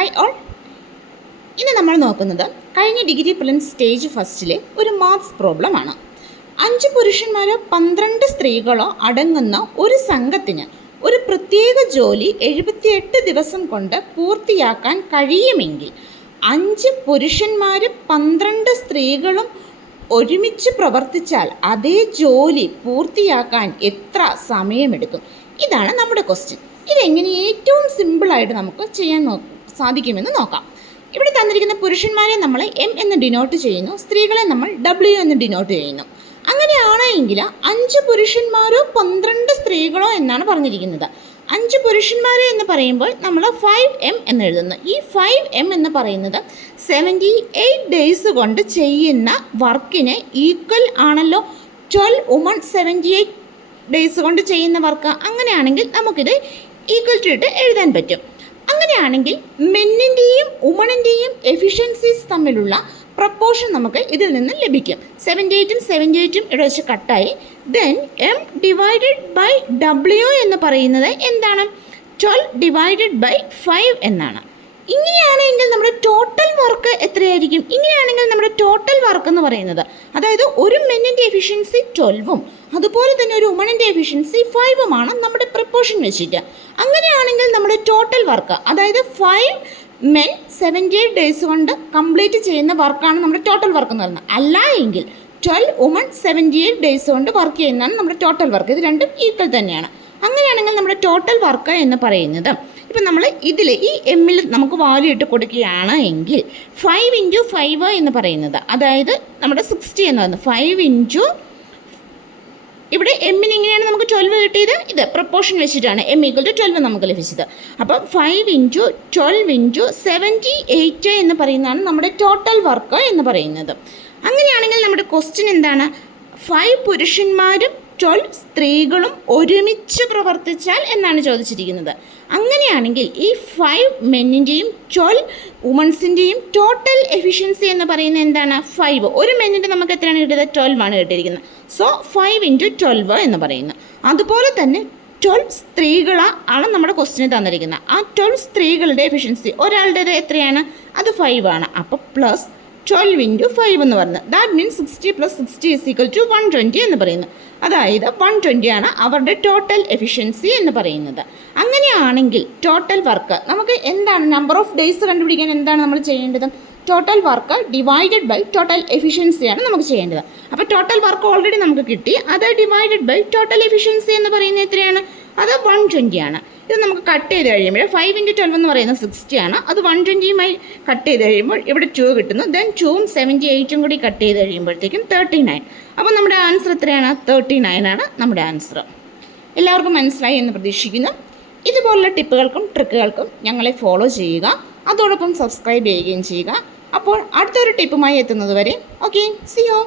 Hi all. ഇന്ന് നമ്മൾ നോക്കുന്നത് കഴിഞ്ഞ ഡിഗ്രി പ്രിലിംസ് സ്റ്റേജ് ഫസ്റ്റിലെ ഒരു മാത്സ് പ്രോബ്ലമാണ്. 5 പുരുഷന്മാരോ 12 സ്ത്രീകളോ അടങ്ങുന്ന ഒരു സംഘത്തിന് ഒരു പ്രത്യേക ജോലി 78 ദിവസം കൊണ്ട് പൂർത്തിയാക്കാൻ കഴിയുമെങ്കിൽ 5 പുരുഷന്മാരും 12 സ്ത്രീകളും ഒരുമിച്ച് പ്രവർത്തിച്ചാൽ അതേ ജോലി പൂർത്തിയാക്കാൻ എത്ര സമയമെടുക്കും? ഇതാണ് നമ്മുടെ ക്വസ്റ്റ്യൻ. ഇതെങ്ങനെ ഏറ്റവും സിമ്പിളായിട്ട് നമുക്ക് ചെയ്യാൻ സാധിക്കുമെന്ന് നോക്കാം. ഇവിടെ തന്നിരിക്കുന്ന പുരുഷന്മാരെ നമ്മൾ എം എന്ന് ഡിനോട്ട് ചെയ്യുന്നു, സ്ത്രീകളെ നമ്മൾ ഡബ്ല്യു എന്ന് ഡിനോട്ട് ചെയ്യുന്നു. അങ്ങനെയാണെങ്കിൽ 5 പുരുഷന്മാരോ 12 സ്ത്രീകളോ എന്നാണ് പറഞ്ഞിരിക്കുന്നത്. 5 പുരുഷന്മാരെ എന്ന് പറയുമ്പോൾ നമ്മൾ 5M എന്ന് എഴുതുന്നു. ഈ 5M എന്ന് പറയുന്നത് 78 ഡേയ്സ് കൊണ്ട് ചെയ്യുന്ന വർക്കിന് ഈക്വൽ ആണല്ലോ 12 വുമൺ 78 ഡേയ്സ് കൊണ്ട് ചെയ്യുന്ന വർക്ക്. അങ്ങനെയാണെങ്കിൽ നമുക്കിത് ഈക്വൽ ടു ഇട്ട് എഴുതാൻ പറ്റും. അങ്ങനെയാണെങ്കിൽ മെന്നിൻ്റെയും വുമണിൻ്റെയും എഫിഷ്യൻസീസ് തമ്മിലുള്ള പ്രപ്പോർഷൻ നമുക്ക് ഇതിൽ നിന്ന് ലഭിക്കും. 78 ഇവിടെ വെച്ച് കട്ടായി. Then M divided by W എന്ന് പറയുന്നത് എന്താണ്? 12 ഡിവൈഡഡ് ബൈ 5 എന്നാണ്. ഇങ്ങനെയാണെങ്കിൽ നമ്മുടെ ടോട്ടൽ വർക്ക് എത്രയായിരിക്കും? ഇങ്ങനെയാണെങ്കിൽ നമ്മുടെ ടോട്ടൽ വർക്ക് എന്ന് പറയുന്നത്, അതായത് ഒരു മെന്നിൻ്റെ എഫിഷ്യൻസി 12ഉം അതുപോലെ തന്നെ ഒരു വുമണിൻ്റെ എഫിഷ്യൻസി 5ഉമാണ് നമ്മുടെ പ്രപ്പോർഷൻ വെച്ചിട്ട്. അങ്ങനെയാണെങ്കിൽ നമ്മുടെ ടോട്ടൽ വർക്ക്, അതായത് 5 മെൻ 78 ഡേയ്സ് കൊണ്ട് കംപ്ലീറ്റ് ചെയ്യുന്ന വർക്കാണ് നമ്മുടെ ടോട്ടൽ വർക്ക് എന്ന് പറയുന്നത്. അല്ല എങ്കിൽ 12 വുമൺ 78 ഡേയ്സ് കൊണ്ട് വർക്ക് ചെയ്യുന്നതാണ് നമ്മുടെ ടോട്ടൽ വർക്ക്. ഇത് രണ്ടും ഈക്വൽ തന്നെയാണ്. അങ്ങനെയാണെങ്കിൽ നമ്മുടെ ടോട്ടൽ വർക്ക് എന്ന് പറയുന്നത്, ഇപ്പം നമ്മൾ ഇതിൽ ഈ എമ്മിൽ നമുക്ക് വാല്യൂ ഇട്ട് കൊടുക്കുകയാണ് എങ്കിൽ 5 × 5 എന്ന് പറയുന്നത്, അതായത് നമ്മുടെ 60 എന്ന് പറയുന്നത് 5 ഇൻറ്റു, ഇവിടെ എമ്മിന് ഇങ്ങനെയാണ് നമുക്ക് 12 കിട്ടിയത്. ഇത് പ്രപ്പോർഷൻ വെച്ചിട്ടാണ് എം ഈക്വൽ ടു 12 നമുക്ക് ലഭിച്ചത്. അപ്പം 5 × 12 × 78 എന്ന് പറയുന്നതാണ് നമ്മുടെ ടോട്ടൽ വർക്ക് എന്ന് പറയുന്നത്. അങ്ങനെയാണെങ്കിൽ നമ്മുടെ ക്വസ്റ്റ്യൻ എന്താണ്? 5 പുരുഷന്മാരും 12 സ്ത്രീകളും ഒരുമിച്ച് പ്രവർത്തിച്ചാൽ എന്നാണ് ചോദിച്ചിരിക്കുന്നത്. അങ്ങനെയാണെങ്കിൽ ഈ 5 മെന്നിൻ്റെയും 12 വുമൺസിൻ്റെയും ടോട്ടൽ എഫിഷ്യൻസി എന്ന് പറയുന്നത് എന്താണ്? 5. ഒരു മെന്നിൻ്റെ നമുക്ക് എത്രയാണ് കിട്ടിയത്? 12 ആണ് കിട്ടിയിരിക്കുന്നത്. സോ 5 × 12 എന്ന് പറയുന്നത്. അതുപോലെ തന്നെ 12 സ്ത്രീകളാണ് നമ്മുടെ ക്വസ്റ്റിന് തന്നിരിക്കുന്നത്. ആ 12 സ്ത്രീകളുടെ എഫിഷ്യൻസി ഒരാളുടേത് എത്രയാണ്? അത് 5 ആണ്. അപ്പോൾ പ്ലസ് 12 × 5 എന്ന് പറയുന്നത്, ദാറ്റ് മീൻസ് 60 + 60 = 120 എന്ന് പറയുന്നു. അതായത് 120 ആണ് അവരുടെ ടോട്ടൽ എഫിഷ്യൻസി എന്ന് പറയുന്നത്. അങ്ങനെയാണെങ്കിൽ ടോട്ടൽ വർക്ക് നമുക്ക് എന്താണ്? നമ്പർ ഓഫ് ഡേയ്സ് കണ്ടുപിടിക്കാൻ എന്താണ് നമ്മൾ ചെയ്യേണ്ടത്? Total work divided by total എഫിഷ്യൻസിയാണ് നമുക്ക് ചെയ്യേണ്ടത്. അപ്പോൾ ടോട്ടൽ വർക്ക് ഓൾറെഡി നമുക്ക് കിട്ടി. അത് ഡിവൈഡഡ് ബൈ ടോട്ടൽ എഫിഷ്യൻസി എന്ന് പറയുന്നത് എത്രയാണ്? അത് 120 ആണ്. ഇത് നമുക്ക് കട്ട് ചെയ്ത് കഴിയുമ്പോൾ 5 × 12 എന്ന് പറയുന്നത് 60 ആണ്. അത് 120യുമായി കട്ട് ചെയ്ത് കഴിയുമ്പോൾ ഇവിടെ 2 കിട്ടുന്നു. ദെൻ 2ഉം 78ഉം കൂടി കട്ട് ചെയ്ത് കഴിയുമ്പോഴത്തേക്കും 39. അപ്പോൾ നമ്മുടെ ആൻസർ എത്രയാണ്? 39 ആണ് നമ്മുടെ ആൻസർ. എല്ലാവർക്കും മനസ്സിലായി എന്ന് പ്രതീക്ഷിക്കുന്നു. ഇതുപോലുള്ള ടിപ്പുകൾക്കും ട്രിക്കുകൾക്കും ഞങ്ങളെ ഫോളോ ചെയ്യുക, അതോടൊപ്പം സബ്സ്ക്രൈബ് ചെയ്യുകയും ചെയ്യുക. അപ്പോൾ അടുത്തൊരു ടിപ്പുമായി എത്തുന്നത് വരെ ഓക്കെ, സി യു.